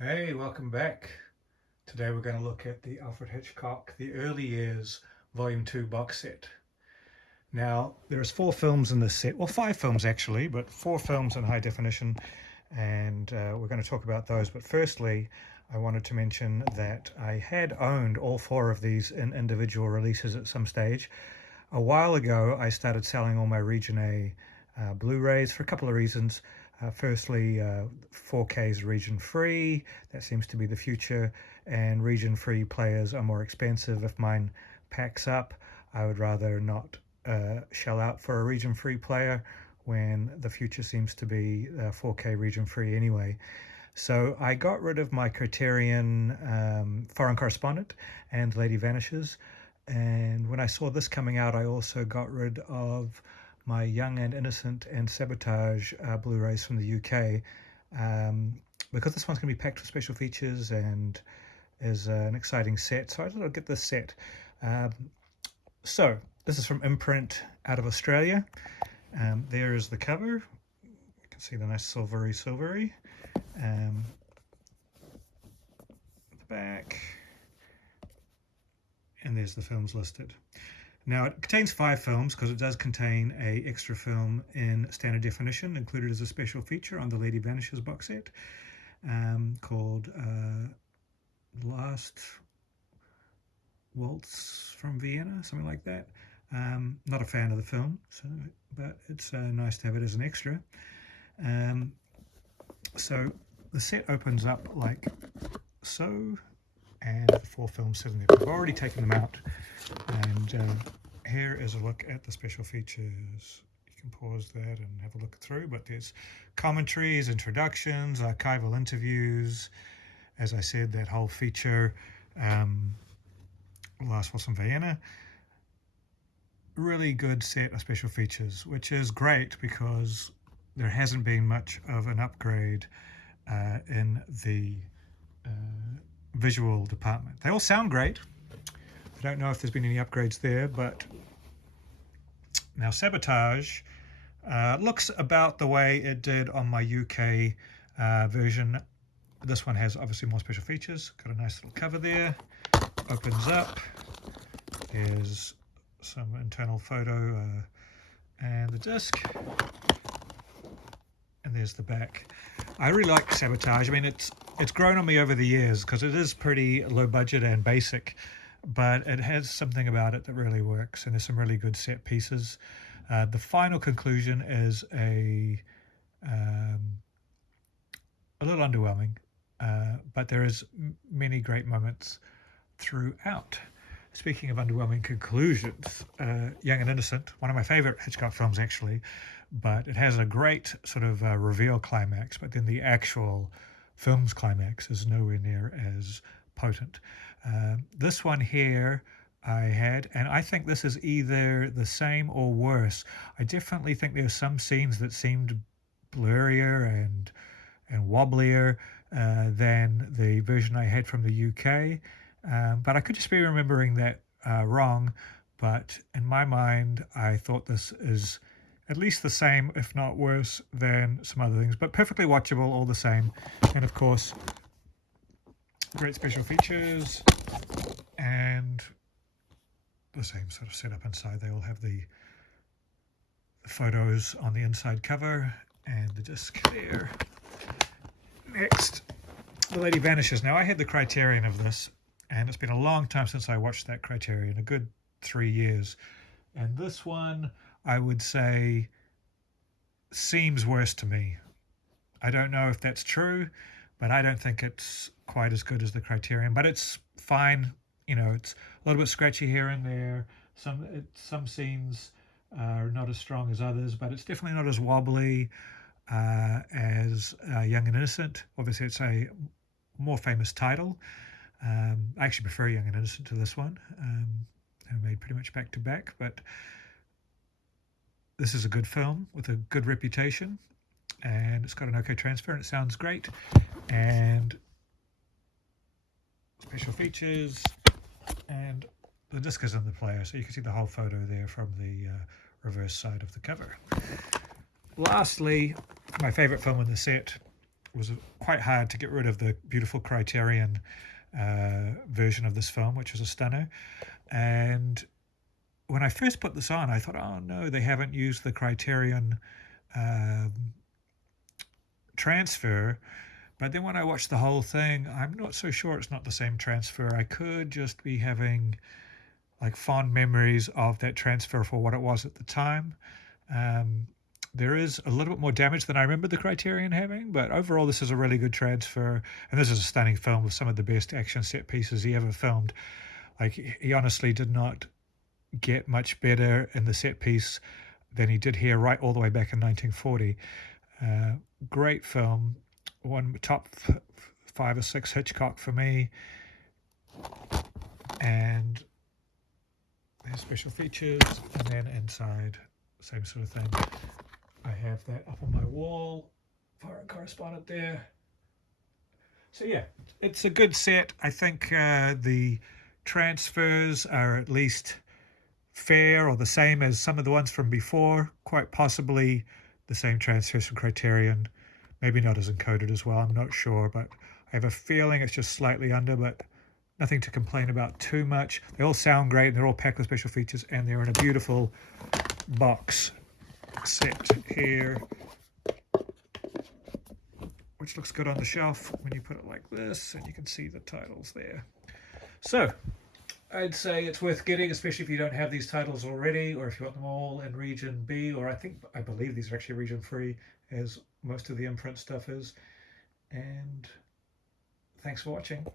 Hey, welcome back. Today we're going to look at the Alfred Hitchcock, The Early Years, Volume 2 box set. Now, there's 4 films in this set, well, 5 films actually, but 4 films in high definition, and we're going to talk about those. But firstly, I wanted to mention that I had owned all 4 of these in individual releases at some stage. A while ago, I started selling all my Region A Blu-rays for a couple of reasons. Firstly, 4K is region free. That seems to be the future, and region free players are more expensive. If mine packs up, I would rather not shell out for a region free player when the future seems to be 4K region free anyway. So I got rid of my Criterion Foreign Correspondent and Lady Vanishes. And when I saw this coming out, I also got rid of my Young and Innocent and Sabotage Blu-rays from the UK, because this one's going to be packed with special features and is an exciting set. So I thought I'd get this set. So this is from Imprint out of Australia. There is the cover. You can see the nice silvery. The back. And there's the films listed. Now, it contains 5 films because it does contain a extra film in standard definition included as a special feature on the Lady Vanishes box set, called Last Waltz from Vienna, something like that. Not a fan of the film, but it's nice to have it as an extra. So the set opens up like so, and the 4 films sitting there. I've already taken them out, and here is a look at the special features. You can pause that and have a look through, but there's commentaries, introductions, archival interviews. As I said, that whole feature, Last Waltz in Vienna. Really good set of special features, which is great because there hasn't been much of an upgrade in the visual department. They all sound great. I don't know if there's been any upgrades there, but now Sabotage looks about the way it did on my UK version. This one has obviously more special features. Got a nice little cover there. Opens up. There's some internal photo and the disc. And there's the back. I really like Sabotage. I mean, it's grown on me over the years because it is pretty low budget and basic, but it has something about it that really works, and there's some really good set pieces. The final conclusion is a little underwhelming, but there is many great moments throughout. Speaking of underwhelming conclusions, Young and Innocent, one of my favorite Hitchcock films actually, but it has a great sort of reveal climax, but then the actual film's climax is nowhere near as potent. This one here I had, and I think this is either the same or worse. I definitely think there's some scenes that seemed blurrier and wobblier than the version I had from the UK. But I could just be remembering that wrong. But in my mind, I thought this is at least the same, if not worse, than some other things. But perfectly watchable all the same. And of course, great special features and the same sort of setup inside. They all have the photos on the inside cover and the disc there. Next, The Lady Vanishes. Now, I had the Criterion of this, and it's been a long time since I watched that Criterion, a good 3 years. And this one, I would say, seems worse to me. I don't know if that's true, but I don't think it's quite as good as the Criterion, but it's fine. You know, it's a little bit scratchy here and there. Some scenes are not as strong as others, but it's definitely not as wobbly as Young and Innocent. Obviously, it's a more famous title. I actually prefer Young and Innocent to this one. They're made pretty much back to back, but this is a good film with a good reputation, and it's got an okay transfer, and it sounds great. And special features, and the disc is in the player, so you can see the whole photo there from the reverse side of the cover. Lastly, my favorite film in the set, was quite hard to get rid of the beautiful Criterion version of this film, which was a stunner. And when I first put this on, I thought, oh no, they haven't used the Criterion um, transfer. But then when I watched the whole thing, I'm not so sure it's not the same transfer. I could just be having like fond memories of that transfer for what it was at the time. Um, there is a little bit more damage than I remember the Criterion having, but overall, this is a really good transfer. And this is a stunning film with some of the best action set pieces he ever filmed. Like, he honestly did not get much better in the set piece than he did here, right all the way back in 1940. Great film, one top 5 or 6 Hitchcock for me. And there's special features, and then inside, same sort of thing. I have that up on my wall, foreign correspondent there. So yeah, it's a good set. I think the transfers are at least fair or the same as some of the ones from before, quite possibly the same transfers from Criterion, maybe not as encoded as well, I'm not sure, but I have a feeling it's just slightly under, but nothing to complain about too much. They all sound great and they're all packed with special features, and they're in a beautiful box set here, which looks good on the shelf when you put it like this, and you can see the titles there. So I'd say it's worth getting, especially if you don't have these titles already, or if you want them all in region B, or I believe these are actually region free, as most of the imprint stuff is. And thanks for watching.